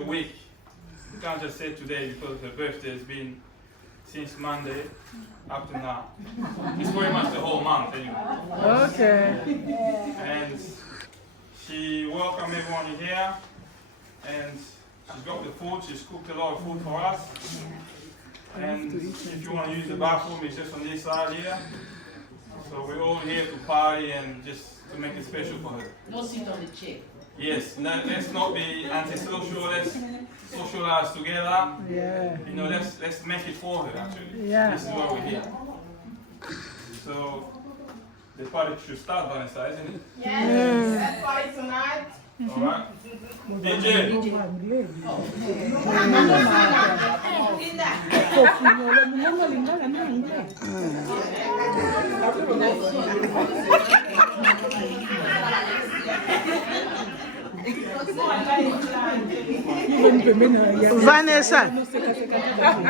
a week. You can't just say today because her birthday has been since Monday up to now. It's pretty much the whole month anyway. Okay. And she welcomed everyone here, and she's got the food. She's cooked a lot of food for us. And if you want to use the bathroom, it's just on this side here. So we're all here to party and just to make it special for her. No sit on the chair. Yes, let's not be antisocial. Let's socialize together. Yeah. You know, let's make it for her actually. Yeah. This is why we're here. So the party should start, Vanessa, isn't it? Yes, let's party tonight. All right. DJ. Vanessa,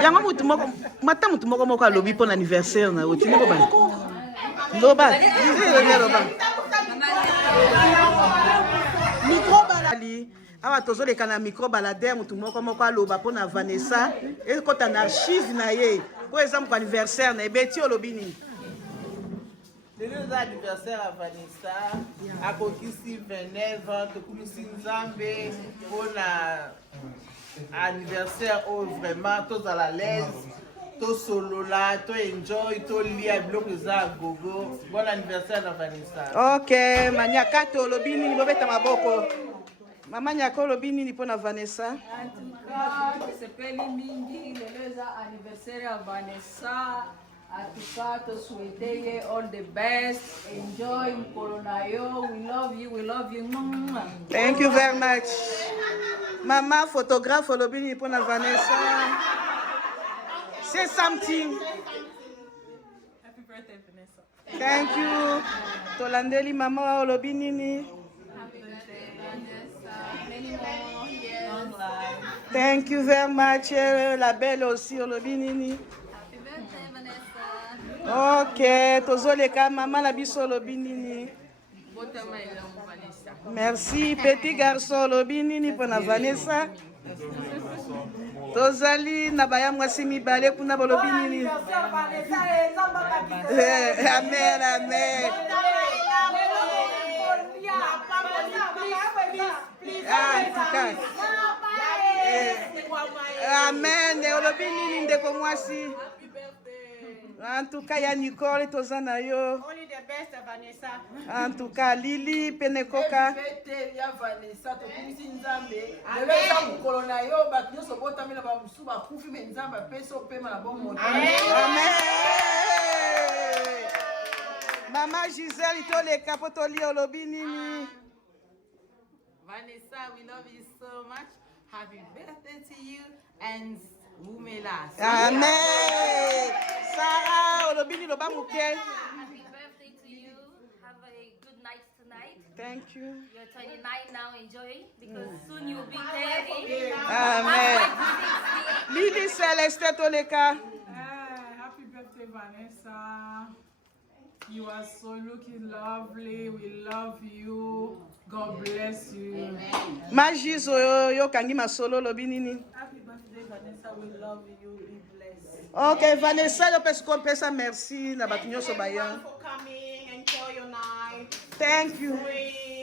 yango mutu moko mata mutu moko alobi pour l'anniversaire na otini ko bana. Loba, loba. Micro balali. Awa tozoleka na micro balade mutu moko aloba pour na Vanessa et kota na archive na ye. Po exemple anniversaire na ebeti olobini. Le anniversaire à Vanessa, à Kokisi 29 ans, Tokumisi Nzambe, pour l'anniversaire où vraiment tous à la l'aise, tous solo là, tous enjoy, tous liés, bloc à gogo. Bon anniversaire à Vanessa. Ok, manyaka tolobini ni bobeta maboko. Mama nyaka olobini ni pona Vanessa. En tout cas, c'est Peli Mingi, le anniversaire à Vanessa. En tout cas, te souhaiter all the best. Enjoy Colonayo. We love you. We love you. Thank you very much. Mama photographe olobini pour na Vanessa. Say something. Happy birthday, Vanessa. Thank you. Tolandeli mama olobini ni. Happy birthday, Vanessa. Many more years. Long life. Thank you very much. La belle aussi olobini ni. Happy birthday, Vanessa. Ok, tozoleka mama na biso olobini ni. Botama elongo, Vanessa. Merci petit garçon olobini ni pour na Vanessa. Tozali na baya mwasi mibale kuna bolobini ni. Amen, amen. Amen, olobini ni ndeko mwasi. En tout cas, ya Nicole tozana yo. Only the best, Vanessa. En tout cas, Lili Penekoka. Fête ya Vanessa, Tokumisi Nzambe. Le ça pour Colonayo, ba nyoso botamela ba musu ba kufi me Nzamba peso pema na bon moto. Amen. Maman Gisèle itoleka potoli olobini ni. Vanessa, we love you so much. Happy birthday to you and Umela. Amen. Sarah olobini loba muke. Happy birthday to you. Have a good night tonight. Thank you. You're 29 now. Enjoy because soon you'll be 30. Amen. Lili Celeste toleka. Happy birthday, Vanessa. You are so looking lovely. We love you. God bless you. Majizo yo kangi masolo olobini ni. Happy birthday Vanessa, we love you. Be blessed. Ok, Vanessa yo pesa merci na batu nyonso baya. For coming, enjoy your night. Thank you.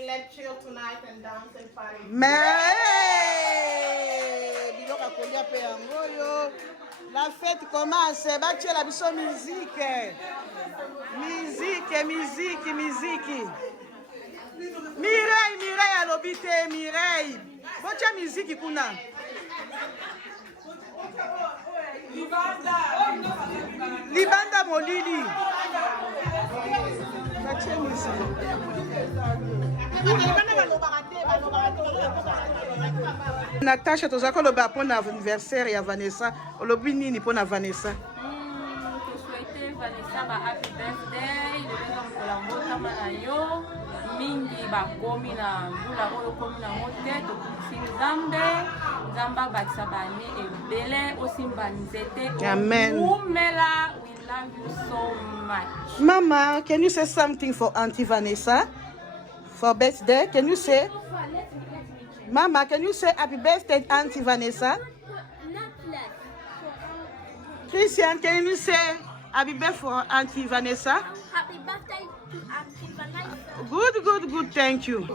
Let's chill tonight and dance and party. Mais biloka kolia pe yango yo. La fête commence, batie la biso musique. Musique. Mireille alobite Mireille. Bocha musique kuna. Libanda molili. Batie musique. Natasha tozako loba pour l'anniversaire ya Vanessa. Olobini ni pour na Vanessa. To souhaiter Vanessa ba happy birthday. Le beza mkola mbotama na yo. Mingi bakomi na mbula oyo komi na mote. Tokumisi Nzambe. Nzamba bakisa bane ebele osimba nzete. Amen. Umela, we love you so much. Mama, can you say something for Auntie Vanessa? For birthday, can you say? Let me check. Mama, can you say happy birthday, Auntie Vanessa? Christian, can you say happy birthday for Auntie Vanessa? Happy birthday to Auntie Vanessa. Good. Thank you.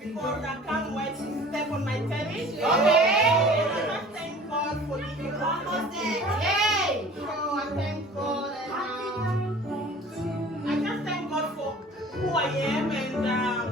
Because I can't wait to step on my tennis. Okay. And I just thank God for the almost there. Yay! So I thank God and I just thank God for who I am and